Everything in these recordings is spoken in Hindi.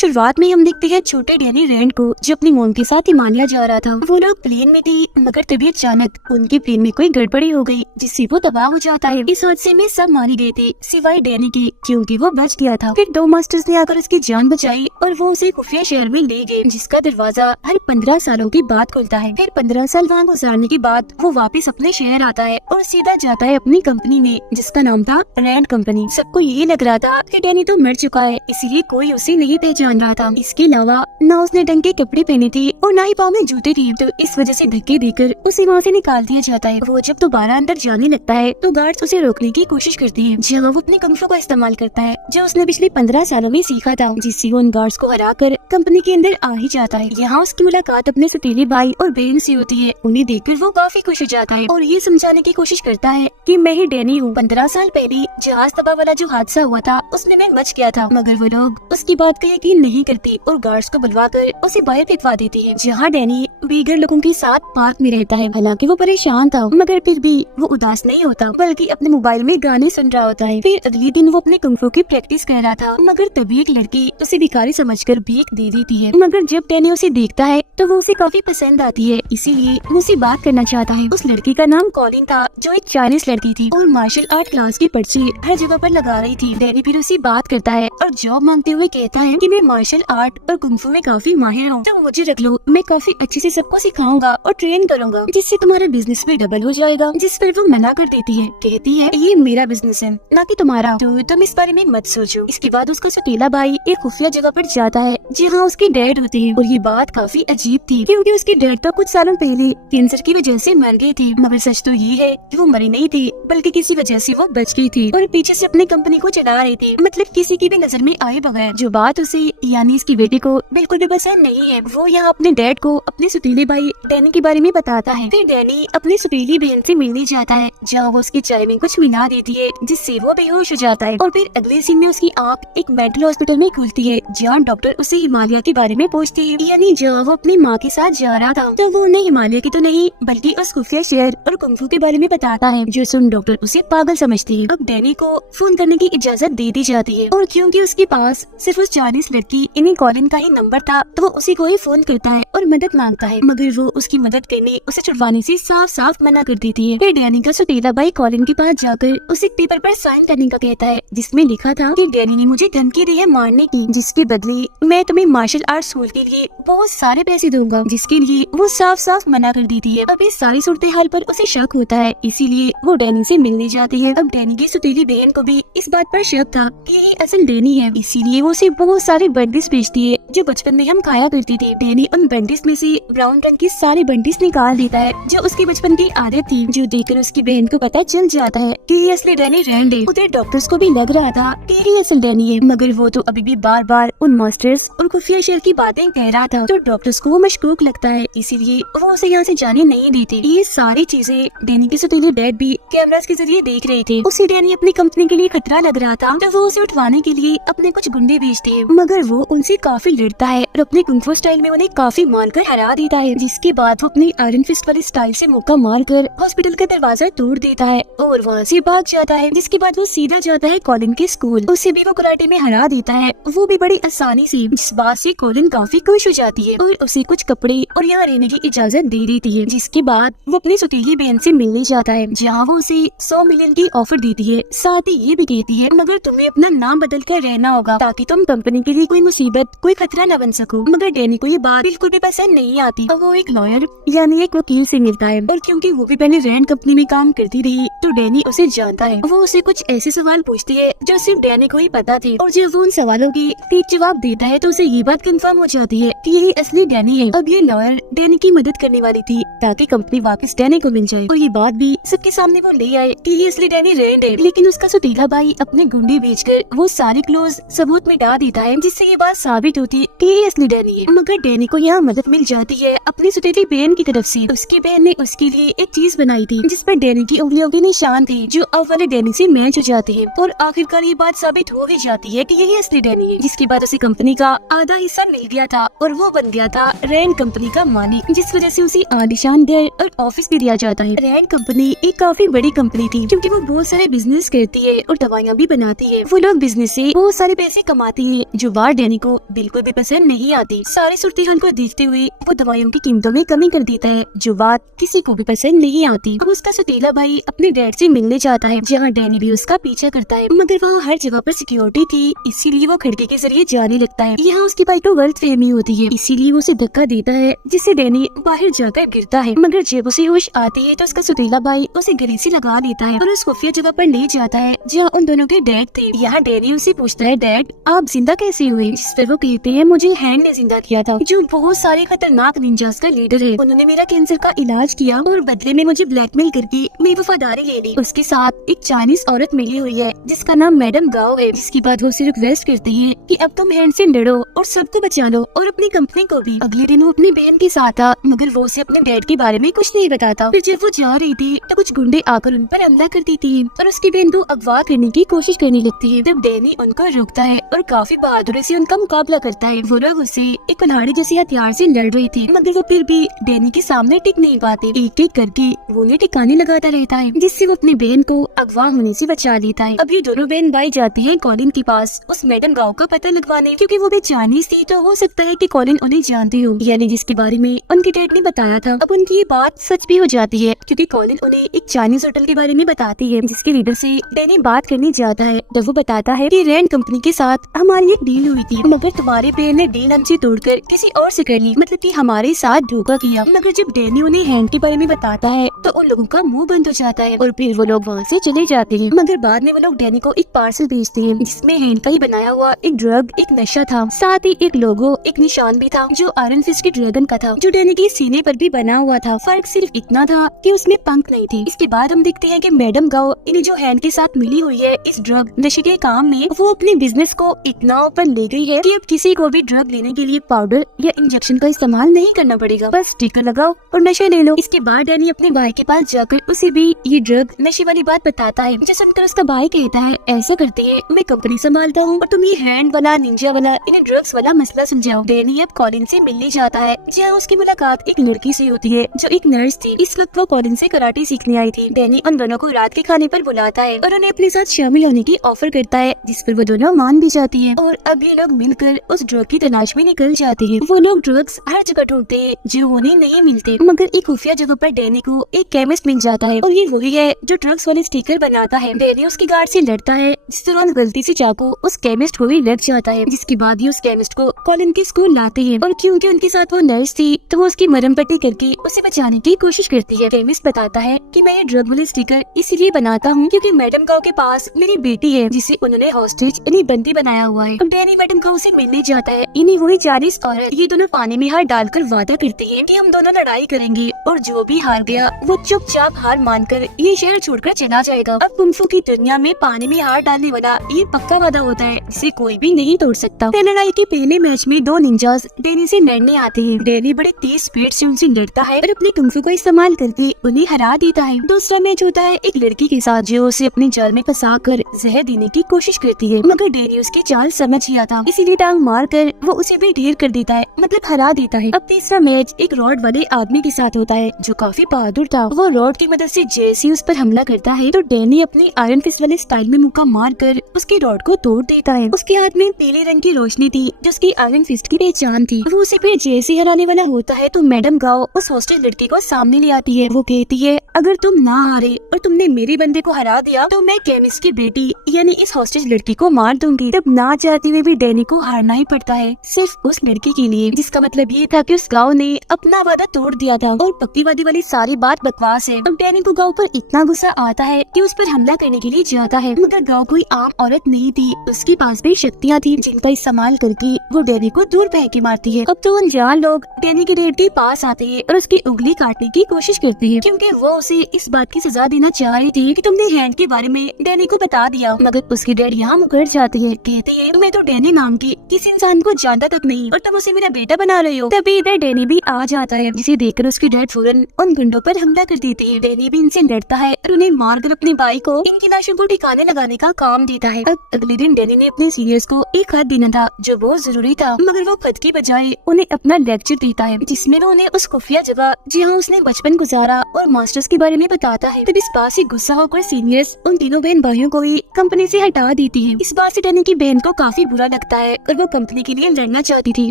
शुरुआत में हम देखते हैं छोटे डैनी रैंड को जो अपनी मोम के साथ हिमालय जा रहा था। वो लोग प्लेन में थे मगर तभी अचानक उनके प्लेन में कोई गड़बड़ी हो गई जिससे वो तबाह हो जाता है। इस हादसे में सब मारे गए थे सिवाय डैनी के, क्योंकि वो बच गया था। फिर दो मास्टर्स ने आकर उसकी जान बचाई और वो उसे खुफिया शहर में ले गए जिसका दरवाजा हर 15 सालों के बाद खुलता है। फिर 15 साल वहाँ गुजारने के बाद वो वापस अपने शहर आता है और सीधा जाता है अपनी कंपनी में जिसका नाम था रैंड कंपनी। सबको यही लग रहा था कि डैनी तो मर चुका है, इसीलिए कोई उसे नहीं पहचान रहा था। इसके अलावा न उसने ढंग के कपड़े पहने थे और न ही पाँव में जूते थे, तो इस वजह से धक्के देकर उसे वहाँ से निकाल दिया जाता है। वो जब दोबारा अंदर जाने लगता है तो गार्ड्स उसे रोकने की कोशिश करते हैं, जब वो अपने कुंग फू का इस्तेमाल करता है जो उसने पिछले 15 सालों में सीखा था, जिससे वो उन गार्ड्स को हरा कर कंपनी के अंदर आ ही जाता है। यहाँ उसकी मुलाकात अपने सतीले भाई और बहन से होती है। उन्हें देखकर वो काफी खुश हो जाता है और ये समझाने की कोशिश करता है कि मैं ही डैनी हूँ। 15 साल पहले जहाज तबाह वाला जो हादसा हुआ था उसमें मैं बच गया था, मगर वो लोग उसकी बात का यकीन नहीं करते और गार्ड्स को बुलवाकर उसे बाहर फेंकवा देती है। जहाँ डैनी बेघर लोगों के साथ पार्क में रहता है। हालांकि वो परेशान था मगर फिर भी वो उदास नहीं होता, बल्कि अपने मोबाइल में गाने सुन रहा होता है। फिर अगले दिन वो अपने कुंग फू की प्रैक्टिस कर रहा था, मगर तभी एक लड़की उसे भिखारी समझकर भीख दे देती है। मगर जब डैनी उसे देखता है तो वो उसे काफी पसंद आती है, इसीलिए वो उसे बात करना चाहता है। उस लड़की का नाम कॉलिन था जो एक चाइनीज लड़की थी और मार्शल आर्ट क्लास की पर्ची हर जगह पर लगा रही थी। डैनी फिर उसे बात करता है और जॉब मांगते हुए कहता है कि मैं मार्शल आर्ट और कुंग फू में काफी माहिर हूँ, तो मुझे रख लो, मैं काफी अच्छे से सबको सिखाऊंगा और ट्रेन करूंगा, जिससे तुम्हारा बिजनेस भी डबल हो जाएगा। जिस पर वो मना कर देती है, कहती है ये मेरा बिजनेस है ना कि तुम्हारा, तो तुम इस बारे में मत सोचो। इसके बाद उसका सतीला भाई एक खुफिया जगह पर जाता है जहाँ उसके डैड होते हैं और ये बात काफी अजीब थी क्योंकि उसके डैड तो कुछ सालों पहले कैंसर की वजह से मर गए थे, मगर सच तो ये है कि वो मरे नहीं थे बल्कि किसी वजह से वो बच गई थी और पीछे से अपनी कंपनी को चला रहे थे, मतलब किसी की भी नजर में आए बगैर। जो बात उसे यानी इसकी बेटी को बिल्कुल भी पसंद नहीं है। वो यहाँ अपने डैड को अपने सुतीले भाई डैनी के बारे में बताता है। फिर डैनी अपनी सुतीली बहन से मिलने जाता है जहाँ वो उसकी चाय में कुछ मिला देती है जिससे वो बेहोश हो जाता है। और फिर अगले सीन में उसकी आँख एक मेंटल हॉस्पिटल में खुलती है जहाँ डॉक्टर उसे हिमालय के बारे में पूछते हैं, यानी जहाँ वो अपनी माँ के साथ जा रहा था तो वो उन्हें हिमालय की तो नहीं बल्कि उस खुफिया शहर और कुंग फू के बारे में बताता है, जो सुन डॉक्टर उसे पागल समझती है। अब डैनी को फोन करने की इजाजत दे दी जाती है और क्योंकि उसके पास सिर्फ उस चाइनीज लड़की इन्हीं कॉलिन का ही नंबर था तो वो उसी को ही फोन करता है और मदद मांगता है, मगर वो उसकी मदद करने उसे छुड़वाने से साफ साफ मना कर देती है। फिर डैनी का सुतीला भाई कॉलिन के पास जाकर उसे पेपर पर साइन करने का कहता है जिसमें लिखा था कि डैनी ने मुझे धमकी दी है मारने की, जिसके बदले मैं तुम्हें मार्शल आर्ट स्कूल के लिए बहुत सारे पैसे दूंगा, जिसके लिए वो साफ साफ मना कर देती है। अब इस सारी सूरत हाल पर उसे शक होता है, इसीलिए वो डैनी से मिलने जाती है। अब डैनी की सुतीली बहन को भी इस बात पर शक था कि ये असल डैनी है, इसीलिए वो उसे बहुत सारे बंडिस बेचती है जो बचपन में हम खाया करते थे। डैनी उन बंडिस में से ब्राउन रंग के सारे बंडिस निकाल देता है जो उसकी बचपन की आदत थी, जो देखकर उसकी बहन को पता चल जाता है कि ये असली डैनी रैंड है। उधर डॉक्टर्स को भी लग रहा था कि ये असल डैनी है, मगर वो तो अभी भी बार बार उन मास्टर्स और खुफिया शहर की बातें कह रहा था, तो डॉक्टर्स को वो मशकूक लगता है, इसीलिए वो उसे यहाँ से जाने नहीं देते। ये सारी चीजें डैनी के सतीले डैड भी कैमरास के जरिए देख रहे थे। उसे डैनी अपनी कंपनी के लिए खतरा लग रहा था तो वो उसे उठवाने के लिए अपने कुछ गुंडे भेजते हैं, मगर वो उनसे काफी लड़ता है और अपने कुंग फू स्टाइल में उन्हें काफी मारकर हरा देता है, जिसके बाद वो अपनी आयरन फिस्ट वाली स्टाइल से मुक्का मारकर हॉस्पिटल का दरवाजा तोड़ देता है और वहाँ से भाग जाता है। जिसके बाद वो सीधा जाता है कॉलिन के स्कूल, उसे भी वो कराटे में हरा देता है, वो भी बड़ी आसानी से, जिस बात से कॉलिन काफी खुश हो जाती है और उसे कुछ कपड़े और यहाँ रहने की इजाजत दे देती है। जिसके बाद वो अपनी सुतीली बहन से मिलने जाता है जहाँ वो उसे 100 मिलियन की ऑफर देती है, साथ ही ये भी कहती है मगर तुम्हें अपना नाम बदल कर रहना होगा ताकि तुम कंपनी के लिए कोई मुसीबत कोई खतरा न बन सको। मगर डैनी को ये बात बिल्कुल भी पसंद नहीं आती और वो एक लॉयर यानी एक वकील से मिलता है और क्योंकि वो भी पहले रैंड कंपनी में काम करती रही तो डैनी उसे जानता है। वो उसे कुछ ऐसे सवाल पूछती है जो सिर्फ डैनी को ही पता थे और जब वो उन सवालों की ठीक जवाब देता है तो उसे ये बात कंफर्म हो जाती है कि यही असली डैनी है। अब ये लॉयर डैनी की मदद करने वाली थी ताकि कंपनी वापस डैनी को मिल जाए और ये बात भी सबके सामने वो ले आए कि ये असली डैनी रैंड है, लेकिन उसका सुतीला भाई अपने गुंडे भेजकर वो सारे क्लोज सबूत मिटा देता है जिससे ये बात साबित होती है कि ये असली डैनी है। मगर डैनी को यहाँ मदद मिल जाती है है अपनी सुतेली बहन की तरफ से। उसकी बहन ने उसके लिए एक चीज बनाई थी जिस पर डैनी की उंगलियों के निशान थे जो अब वाले डैनी से मैच हो जाते हैं और आखिरकार ये बात साबित हो ही जाती है कि यही असली डैनी है। जिसके बाद उसे कंपनी का आधा हिस्सा मिल गया था और वो बन गया था रैंड कंपनी का मालिक, जिस वजह से उसे आलीशान घर और ऑफिस भी दिया जाता है। रैंड कंपनी एक काफी बड़ी कंपनी थी क्योंकि वो बहुत सारे बिजनेस करती है और दवाइयाँ भी बनाती है। वो लोग बिजनेस से बहुत सारे पैसे कमाते हैं जो बात डैनी को बिल्कुल भी पसंद नहीं आती। सारे सूरत हाल को देखते हुए वो दवाइयों की कीमतों में कमी कर देता है जो बात किसी को भी पसंद नहीं आती। अब उसका सतीला भाई अपने डैड से मिलने जाता है जहाँ डैनी भी उसका पीछा करता है, मगर वहाँ हर जगह पर सिक्योरिटी थी इसीलिए वो खिड़की के जरिए जाने लगता है। यहाँ उसकी भाई को गलतफहमी होती है इसीलिए वो उसे धक्का देता है जिससे डैनी बाहर जाकर गिरता है, मगर जब उसे होश आती है तो उसका सतीला भाई उसे गले से लगा देता है और उस खुफिया जगह पर ले जाता है जहाँ उन दोनों के डैड थे। यहाँ डैनी उसे पूछता है डैड आप जिंदा कैसे हुए, जिस पर वो कहते हैं मुझे हैंड ने जिंदा किया था जो बहुत सारे खतरनाक निंजास का लीडर है। उन्होंने मेरा कैंसर का इलाज किया और बदले में मुझे ब्लैकमेल करके मेरी वफादारी ले ली। उसके साथ एक चाइनीज औरत मिली हुई है जिसका नाम मैडम गाओ है, जिसके बाद वो उसे रिक्वेस्ट करते हैं कि अब तुम हैंड से लड़ो और सबको बचा लो और अपनी कंपनी को भी। अगले दिन वो अपनी बहन के साथ था मगर वो उसे अपने डैड के बारे में कुछ नहीं बताता। फिर जब वो जा रही थी तो कुछ गुंडे आकर उन पर हमला कर देते हैं और उसकी बहन को अगवा करने की कोशिश करने लगती है। तब डैनी उनको रोकता है और काफी बहादुरी से उनका मुकाबला करता है। वो लोग उसे एक कुल्हाड़ी जैसे हथियार से लड़ रही थी मगर वो फिर भी डैनी के सामने टिक नहीं पाते। एक एक करके वो उन्हें टिकाने लगाता रहता है जिससे वो अपनी बहन को अगवा होने से बचा लेता है। अब ये दोनों बहन भाई जाते हैं कॉलिन के पास उस मैडम गाँव का पता लगवाने, क्योंकि वो भी चाइनीज थी तो हो सकता है कि कॉलिन उन्हें जानती हो, यानी जिसके बारे में उनके डैड ने बताया था। अब उनकी ये बात सच भी हो जाती है क्योंकि कॉलिन उन्हें एक चाइनीज होटल के बारे में बताती है जिसके लीडर से डैनी बात करने जाता है। तब वो बताता है कि रैंड कंपनी के साथ हमारी एक डील हुई थी मगर तुम्हारे बहन ने डील हमसे तोड़कर किसी और से कर ली, मतलब कि हमारे साथ धोखा किया। मगर जब डैनी उन्हें हैंड के बारे में बताता है तो उन लोगों का मुंह बंद हो जाता है और फिर वो लोग वहाँ से चले जाते हैं। मगर बाद में वो लोग डैनी को एक पार्सल भेजते हैं जिसमें हैंड का ही बनाया हुआ एक ड्रग, एक नशा था, साथ ही एक लोगो, एक निशान भी था जो आयरन फिस्ट के ड्रैगन का था जो डैनी के सीने पर भी बना हुआ था। फर्क सिर्फ इतना था कि उसमें पंख नहीं थे। इसके बाद हम देखते हैं कि मैडम गाओ इन्हें जो हैंड के साथ मिली हुई है इस ड्रग नशे के काम में, वो अपने बिजनेस को इतना ऊपर ले गई है कि अब किसी को भी ड्रग लेने के लिए पाउडर या इंजेक्शन का इस्तेमाल नहीं करना पड़ेगा, बस टीका लगाओ और नशे ले लो। इसके बाद डैनी अपने भाई के पास जाकर उसे भी ये ड्रग नशे वाली बात बताता है, जिसे सुनकर उसका भाई कहता है ऐसा करते हैं मैं कंपनी संभालता हूँ और तुम ये हैंड वाला, निंजा वाला, इन्हें ड्रग्स वाला मसला सुलझाओ। डैनी अब कॉलिन से मिलने जाता है जहाँ उसकी मुलाकात एक लड़की से होती है जो एक नर्स थी। इस वक्त वो कॉलिन से कराटे सीखने आई थी। डैनी उन दोनों को रात के खाने पर बुलाता है और उन्हें अपने साथ शामिल होने की ऑफर करता है जिस पर वो दोनों मान भी जाती है और अब ये लोग मिलकर उस ड्रग की तलाश में निकल जाते हैं। वो लोग ड्रग्स हर जगह ढूंढते हैं जो उन्हें नहीं मिलते, मगर एक खुफिया जगह पर डैनी को एक केमिस्ट मिल जाता है और ये वही है जो ड्रग्स वाले स्टिकर बनाता है। डैनी उसकी गार्ड से लड़ता है जिस दौरान गलती से चाकू उस केमिस्ट को भी लग जाता है, जिसके बाद ही उस केमिस्ट को कॉलिन के स्कूल लाते हैं और क्योंकि उनके साथ वो नर्स थी तो वो उसकी मरहम पट्टी करके उसे बचाने की कोशिश करती है। केमिस्ट बताता है कि मैं ये ड्रग वाले स्टिकर इसीलिए बनाता हूँ क्योंकि मैडम गाँव के पास मेरी बेटी है जिसे उन्होंने हॉस्टेज यानी बंदी बनाया हुआ है। अब डैनी मैडम गाँव से मिलने जाता है। इन्हीं वही चाइनीज औरत, ये दोनों पानी में हाथ डालकर वादा करते हैं कि हम दोनों लड़ाई करेंगे और जो भी हार गया वो चुपचाप हार मानकर ये शहर छोड़कर चला जाएगा। अब कुंफू की दुनिया में पानी में हाथ डालने वाला ये पक्का वादा होता है जिसे कोई भी नहीं तोड़ सकता। लड़ाई के पहले मैच में दो निंजास डैनी से लड़ने आते हैं। डैनी बड़े तेज स्पीड से उनसे लड़ता है और अपने कुंफू का इस्तेमाल करके उन्हें हरा देता है। दूसरा मैच होता है एक लड़की के साथ जो उसे अपने जाल में फंसा कर जहर देने की कोशिश करती है, मगर डैनी उसकी चाल समझ गया था इसीलिए टांग मार कर वो उसे भी ढेर कर देता है, मतलब हरा देता है। अब तीसरा मैच एक रॉड वाले आदमी के साथ होता है जो काफी बहादुर था। वो रॉड की मदद से जैसे उस पर हमला करता है तो डैनी अपने आयरन फिस्ट वाले स्टाइल में मुक्का मार कर उसकी रॉड को तोड़ देता है। उसके हाथ में पीले रंग की रोशनी थी जो उसकी आयरन फिस्ट की पहचान थी। वो उसे फिर जैसे हराने वाला होता है तो मैडम गाओ उस हॉस्टेज लड़की को सामने ले आती है। वो कहती है अगर तुम ना हारे और तुमने मेरे बंदे को हरा दिया तो मैं केमिस्ट की बेटी यानी इस हॉस्टेज लड़की को मार दूंगी। तब ना चाहते हुए भी डैनी को हारना ही पड़ता है सिर्फ उस लड़की के लिए, जिसका मतलब ये था कि उस गाँव ने अपना वादा तोड़ दिया था और पक्कीवादी वाली सारी बात बकवास है। अब डैनी को गाँव पर इतना गुस्सा आता है कि उस पर हमला करने के लिए जाता है, मगर गाँव कोई आम औरत नहीं थी, उसके पास भी शक्तियाँ थी जिनका इस्तेमाल करके वो डैनी को दूर फेंक के मारती है। अब तो अनजान लोग डैनी के डैड के पास आते हैं और उसकी उंगली काटने की कोशिश करते हैं क्योंकि वो उसे इस बात की सजा देना चाह रही थी कि तुमने हैंड के बारे में डैनी को बता दिया, मगर उसके डैड यहाँ मुकर जाते हैं। कहते हैं मैं तो डैनी नाम के किसी इंसान को जानता तक नहीं और तुम उसे मेरा बेटा बना रहे हो। तभी इधर डैनी भी आ जाता है, जिसे देखकर उसकी डैड फौरन उन गुंडों पर हमला कर देती है। डैनी भी इनसे डरता है और उन्हें मारकर अपनी भाई को इनकी लाशों को ठिकाने लगाने का काम देता है। अब अगले दिन डैनी ने अपने सीनियर्स को एक खत देना था जो बहुत जरूरी था, मगर वो खत की बजाय उन्हें अपना लेक्चर देता है, जिसमें वो उन्हें उस खुफिया जगह जहाँ उसने बचपन गुजारा और मास्टर्स के बारे में बताता है। तब इस बात से गुस्सा होकर सीनियर्स उन तीनों बहन भाइयों को ही कंपनी से हटा देती है। इस बात से डैनी की बहन को काफी बुरा लगता है और वो कंपनी के लिए लड़ना चाहती थी,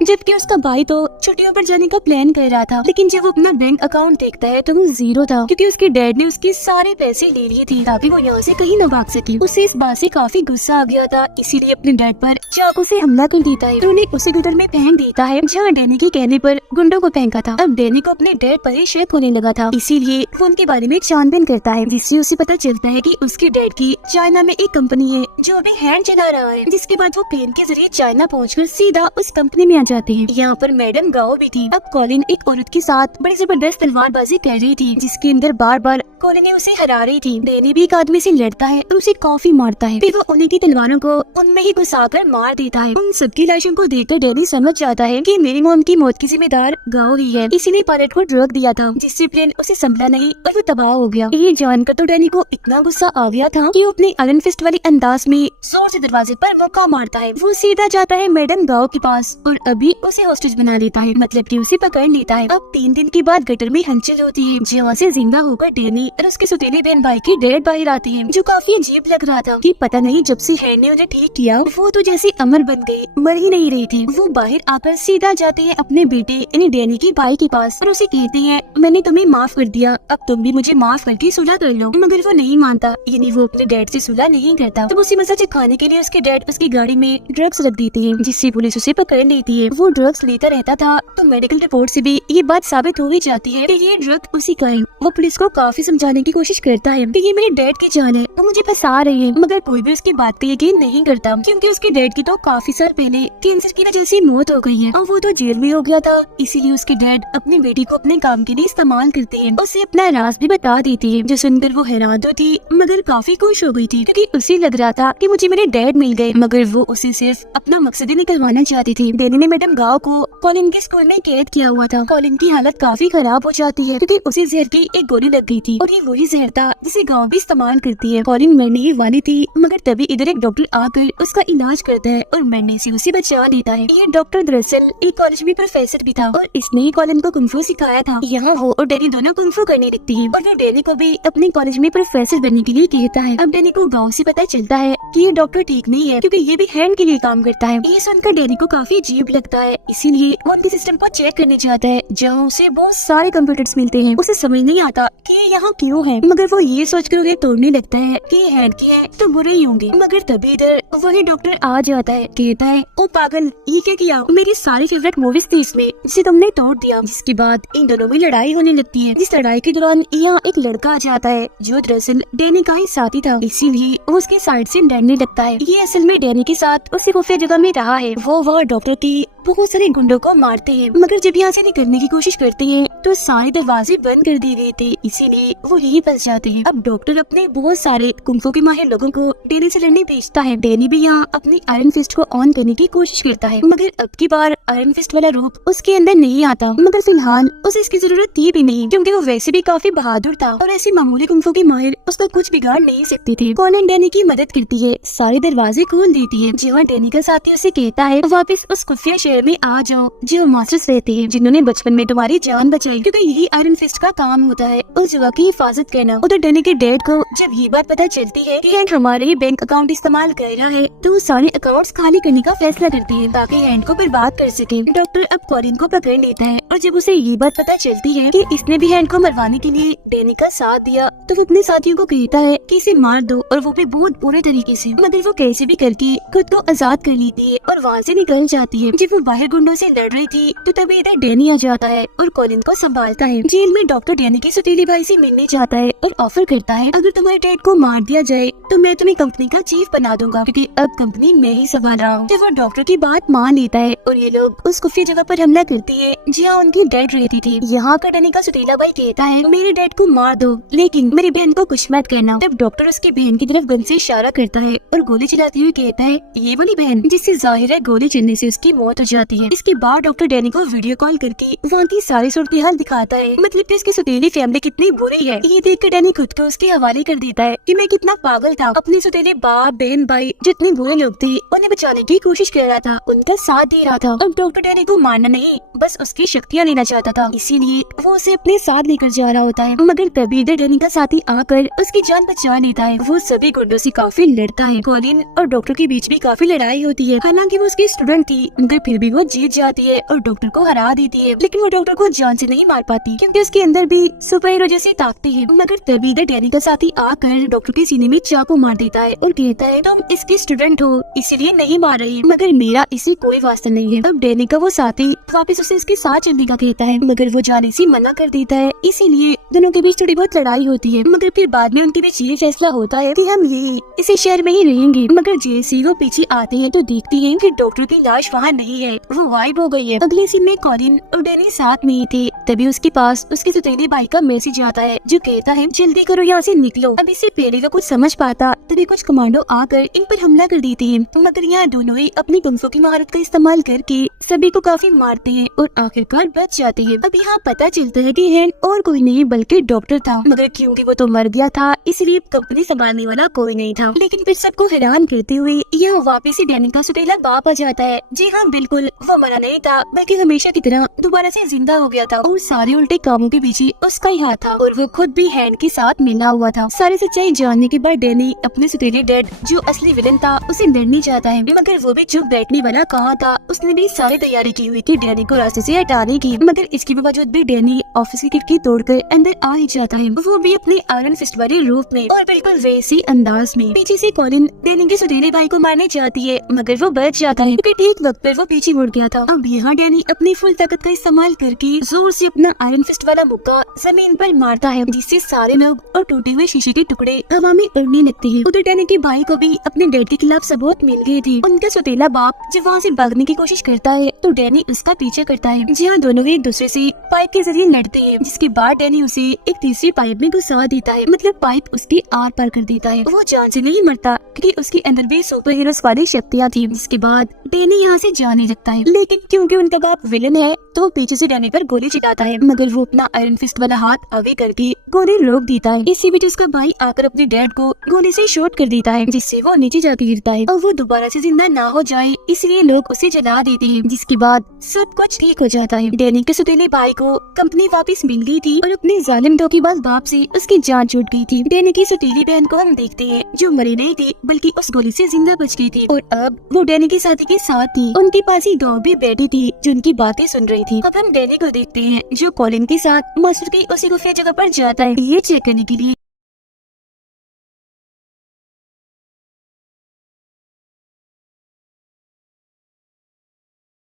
जबकि उसका भाई तो छुट्टियों पर जाने का प्लान कर रहा था। लेकिन जब वो अपना बैंक अकाउंट देखता है तो वो जीरो था, क्योंकि उसके डैड ने उसके सारे पैसे ले लिए थे ताकि वो यहाँ से कहीं न भाग सके। उसे इस बात से काफी गुस्सा आ गया था, इसीलिए अपने डैड पर चाकू से हमला कर देता है और उन्हें उसी गुटर में फेंक देता है जहाँ डैनी के कहने पर गुंडों को फेंका था। अब डैनी को अपने डैड पर ही शक होने लगा था, इसीलिए वो उनके बारे में छानबीन करता है, जिससे उसे पता चलता है कि उसके डैड की चाइना में एक कंपनी है जो अभी हैंड चला रहा है। जिसके बाद वो प्लेन के जरिए चाइना पहुंचकर सीधा उस कंपनी में आ जाते हैं। यहाँ पर मैडम गाओ भी थी। अब कॉलिन एक औरत के साथ बड़ी जबरदस्त तलवारबाजी कर रही थी, जिसके अंदर बार बार कॉलिन ने उसे हरा रही थी। डैनी भी एक आदमी से लड़ता है और उसे काफी मारता है, फिर वो उन्हीं की तलवारों को उनमें ही घुसाकर मार देता है। उन सबकी लाशों को देखकर डैनी समझ जाता है कि मेरी मॉम की मौत की जिम्मेदार गाओ ही है, इसीलिए पायलट को ड्रग दिया था, जिससे प्लेन उसे संभला नहीं और वो तबाह हो गया। ये जानकर तो डैनी को इतना गुस्सा आ गया था कि वो अपने आयरन फिस्ट वाली अंदाज में जोर से दरवाजे पर मुक्का मारता है। वो सीधा जाता है मैडम गाओ के पास और अभी उसे हॉस्टेज बना लेता है, मतलब कि उसे पकड़ लेता है। अब 3 दिन के बाद गटर में हलचल होती है, जहाँ से जिंदा होकर डैनी और उसके सौतेले बहन भाई की डेड बाहर आती है, जो काफी अजीब लग रहा था कि पता नहीं जब से हैंड ने उन्हें ठीक किया वो तो जैसे अमर बन गई, मर ही नहीं रही थी। वो बाहर आकर सीधा जाते हैं अपने बेटे यानी डैनी के भाई के पास और उसे कहते हैं मैंने तुम्हें माफ कर दिया, अब तुम भी मुझे माफ करके सुलह कर लो। मगर वो नहीं मानता, यानी वो अपने डैड से सुलह नहीं करता। तो उसे मजा चखाने के लिए उसके डैड उसकी गाड़ी में ड्रग्स रख देती है, जिससे पुलिस उसे पकड़ लेती है। वो ड्रग्स लेता रहता था तो मेडिकल रिपोर्ट से भी ये बात साबित हो ही जाती है कि ये ड्रग उसी का है। वो पुलिस को काफी समझाने की कोशिश करता है कि ये मेरे डैड की जान है, वो मुझे फंसा रही है, मगर कोई भी उसकी बात पे यकीन नहीं करता, क्योंकि उसके डैड की तो काफी साल पहले कैंसर की वजह से मौत हो गई है और वो तो जेल में हो गया था। इसीलिए उसके डैड अपनी बेटी को अपने काम के लिए इस्तेमाल करते हैं। उसे अपना राज भी बता देती है, जो सुनकर वो हैरान तो थी मगर काफी खुश हो गई थी, क्योंकि उसे लग रहा था कि मुझे मेरे डैड मिल गए, मगर वो उसे सिर्फ अपना मकसद ही निकलवाना चाहती थी। डैनी ने मैडम गाओ को कॉलिन के स्कूल में कैद किया हुआ था। कॉलिन की हालत काफी खराब हो जाती है, क्योंकि उसे जहर की एक गोली लग गई थी और ये वही जहर था जिसे गाँव भी इस्तेमाल करती है। कॉलिन मरने ही वाली थी, मगर तभी इधर एक डॉक्टर आकर उसका इलाज करता है और मरने से उसे बचा लेता है। ये डॉक्टर दरअसल एक कॉलेज में प्रोफेसर भी था और इसने ही कॉलिन को कुंफू सिखाया था। यहाँ वो और डैनी दोनों कुंफू करने लगती है और वो डैनी को भी अपने कॉलेज में प्रोफेसर बनने के लिए कहता है। अब डैनी को गाँव से पता चलता है कि ये डॉक्टर ठीक नहीं है, क्योंकि ये भी हैंड के लिए काम करता है। ये सुनकर डैनी को काफी अजीब लगता है, इसीलिए वो उनके सिस्टम को चेक करने जाता है, जहाँ उसे बहुत सारे कंप्यूटर्स मिलते हैं। उसे समझ नहीं आता कि ये यहाँ क्यों है, मगर वो ये सोचकर उन्हें तोड़ने लगता है कि ये हैंड के हैं तो बुरे ही होंगे। मगर तभी इधर वही डॉक्टर आ जाता है, कहता है ओ पागल, ये क्या किया, मेरी सारी फेवरेट मूवीज थी इसमें जिसे तुमने तोड़ दिया। जिसके बाद इन दोनों में लड़ाई होने लगती है। इस लड़ाई के दौरान यहाँ एक लड़का आ जाता है जो दरअसल डैनी का ही साथी था, इसीलिए वो उसके साइड से डरने लगता है। ये असल में डैनी के साथ उसी खुफिया जगह में रहा है। वो डॉक्टर की बहुत सारे गुंडों को मारते हैं, मगर जब यहाँ से निकलने की कोशिश करते हैं तो सारे दरवाजे बंद कर दिए गए थे, इसीलिए वो यहीं फंस जाते हैं। अब डॉक्टर अपने बहुत सारे कुंफू के माहिर लोगों को डैनी से लड़ने भेजता है। डैनी भी यहाँ अपनी आयरन फिस्ट को ऑन करने की कोशिश करता है, मगर अब की बार आयरन फिस्ट वाला रूप उसके अंदर नहीं आता। मगर फिलहाल उसे इसकी जरूरत थी भी नहीं, क्योंकि वो वैसे भी काफी बहादुर था और ऐसी मामूली कुंफू की माहिर उसका कुछ बिगाड़ नहीं सकती थी। कॉलिन डैनी की मदद करती है, सारे दरवाजे खोल देती है। जहाँ डैनी का साथी उसे कहता है वापस उस खुफिया शहर में आ जाओ जो मास्टर्स रहते हैं, जिन्होंने बचपन में तुम्हारी जान बचाई, क्योंकि यही आयरन फिस्ट का काम होता है, उस जगह की हिफाजत करना। उधर डैनी के डैड को जब ये बात पता चलती है कि हैंड हमारे ही बैंक अकाउंट इस्तेमाल कर रहा है, तो वो सारे अकाउंट्स खाली करने का फैसला करती है ताकि हैंड को बर्बाद कर सके। डॉक्टर अब कॉलिन को पकड़ लेता है और जब उसे ये बात पता चलती है कि इसने भी हैंड को मरवाने के लिए डैनी का साथ दिया, तो वो अपने साथियों को कहता है कि इसे मार दो, और वो भी बहुत बुरे तरीके से। मगर वो कैसे भी करके खुद को आजाद कर लेती है और वहाँ से निकल जाती है। जब वो बाहर गुंडों से लड़ रही थी तो तभी इधर डैनी आ जाता है और कॉलिन को संभालता है। जेल में डॉक्टर डैनी के सौतेले भाई से मिलने जाता है और ऑफर करता है अगर तुम्हारे डैड को मार दिया जाए तो मैं तुम्हें कंपनी का चीफ बना दूंगा, क्योंकि अब कंपनी मैं ही संभाल रहा हूँ। जब वो डॉक्टर की बात मान लेता है और ये लोग उस खुफिया जगह पर हमला करती है जहाँ उनकी डैड रहती थी। यहाँ का डैनी का सौतेला भाई कहता है मेरे डैड को मार दो, लेकिन मेरी बहन को कुछ मत करना। तब डॉक्टर उसकी बहन की तरफ गन से इशारा करता है और गोली चलाते हुए कहता है ये वाली बहन, जिससे जाहिर है गोली चलने से उसकी मौत हो जाती है। इसके बाद डॉक्टर डैनी को वीडियो कॉल करके वहाँ की सारी सूरत हाल दिखाता है, मतलब कि उसकी सौतेली फैमिली कितनी बुरी है। ये देखकर डैनी खुद को उसके हवाले कर देता है कि मैं कितना पागल था, अपने सौतेले बाप बहन भाई जितने बुरे लोग थे उन्हें बचाने की कोशिश कर रहा था, उनका साथ दे रहा था। अब डॉक्टर डैनी को मारना नहीं, बस उसकी शक्तियाँ लेना चाहता था, इसीलिए वो उसे अपने साथ लेकर जा रहा होता है। मगर तभी इधर डैनी का साथी आकर उसकी जान बचा लेता है। वो सभी गुंडों से काफी लड़ता है। कॉलिन और डॉक्टर के बीच भी काफी लड़ाई होती है। हालांकि वो उसकी स्टूडेंट थी, मगर फिर भी वो जीत जाती है और डॉक्टर को हरा देती है। लेकिन वो डॉक्टर को जान से नहीं मार पाती क्योंकि उसके अंदर भी सुपर हीरो जैसी ताकतें हैं। मगर तभी इधर डैनी का साथी आकर डॉक्टर के सीने में चाकू मार देता है और कहता है तुम इसकी स्टूडेंट हो इसीलिए नहीं मार रही, मगर मेरा इससे कोई वास्ता नहीं है। अब डैनी का वो साथी वापस उसे इसके साथ चलने का कहता है, मगर वो जाने से मना कर देता है। इसीलिए दोनों के बीच थोड़ी बहुत लड़ाई होती है, मगर फिर बाद में उनके बीच ये फैसला होता है कि हम ये इसी शहर में ही रहेंगे। मगर जैसे ही वो पीछे आते हैं तो देखते हैं कि डॉक्टर की लाश वहाँ नहीं है, वो गायब हो गई है। अगले सीन में कॉलिन और डैनी साथ में ही थे। तभी उसके पास उसके सौतेले भाई का मैसेज आता है जो कहता है जल्दी करो यहाँ से निकलो। अब इससे पहले तो कुछ समझ पाता तभी कुछ कमांडो आकर इन पर हमला कर देते हैं, मगर यहाँ दोनों ही अपनी कुंफू की महारत का इस्तेमाल करके सभी को काफी मारते हैं और आखिरकार बच जाते हैं। अब यहाँ पता चलता है कि हैंड और कोई नहीं बल्कि डॉक्टर था, मगर क्योंकि वो तो मर गया था इसलिए कंपनी संभालने वाला कोई नहीं था। लेकिन फिर सबको हैरान करते हुए यहाँ वापस से डैनी का सौतेला बाप आ जाता है। जी हाँ बिल्कुल, वो मरा नहीं था बल्कि हमेशा की तरह दोबारा से जिंदा हो गया था और सारे उल्टे कामों के पीछे उसका ही हाथ था और वो खुद भी हैंड के साथ मिला हुआ था। सारी सच्चाई जानने के बाद डैनी अपने सौतेले डैड जो असली विलन था उसे लड़ने चाहता है, मगर वो भी चुप बैठने वाला कहाँ था। उसने भी सारी तैयारी की हुई थी डैनी को रास्ते से हटाने की, मगर इसके बावजूद भी डैनी ऑफिस की खिड़की तोड़कर अंदर आ ही जाता है, वो भी अपने आयरन फिस्ट वाले रूप में और बिल्कुल वैसे अंदाज में। पीछे से कॉलिन डैनी के सौतेले भाई को मारने चाहती है, मगर वो बच जाता है क्योंकि ठीक वक्त पर वो पीछे मुड़ गया था। अब यहाँ डैनी अपनी फुल ताकत का इस्तेमाल करके जोर से अपना आयरन फिस्ट वाला मुक्का जमीन पर मारता है, जिससे सारे लोग और टूटे हुए शीशे के टुकड़े हवा में उड़ने लगते हैं। उधर डैनी के भाई को भी अपने डैड के खिलाफ सबूत मिल गए थे। उनका सौतेला बाप जब वहाँ से भागने की कोशिश करता है तो डैनी उसका पीछे करता है। जहाँ दोनों एक दूसरे से पाइप के जरिए लड़ते हैं, जिसके बाद डैनी उसे एक तीसरी पाइप में घुसा देता है, मतलब पाइप उसके आर पार कर देता है। वो जान से नहीं मरता क्योंकि उसके अंदर भी सुपर हीरोज वाली शक्तियाँ थी। जिसके बाद डैनी यहाँ से जाने लगता है, लेकिन क्योंकि उनका बाप विलन है तो वो पीछे से डैनी पर गोली चलाता है, मगर वो अपना आयरन फिस्ट वाला हाथ आगे करके गोली रोक देता है। इसी बीच उसका भाई आकर अपने डैड को गोली से शॉट कर देता है, जिससे वो नीचे जाकर गिरता है और वो दोबारा से जिंदा ना हो जाए इसलिए लोग उसे जला देते हैं। जिसके बाद सब कुछ ठीक हो जाता है। डैनी के सौतेले भाई को कंपनी वापस मिल गई थी और अपने जालिम धोखेबाज बाप से उसकी जान छूट गई थी। डैनी की सौतेली बहन को हम देखते हैं जो मरी नहीं थी बल्कि उस गोली से जिंदा बच गई थी और अब वो डैनी के साथी के साथ थी। उनके पास ही डॉग भी बैठी थी जो उनकी बातें सुन रही थी। अब हम डैनी को देखते हैं जो कॉलिन के साथ मास्टर की उसी गुफे जगह पर जाता है ये चेक करने के लिए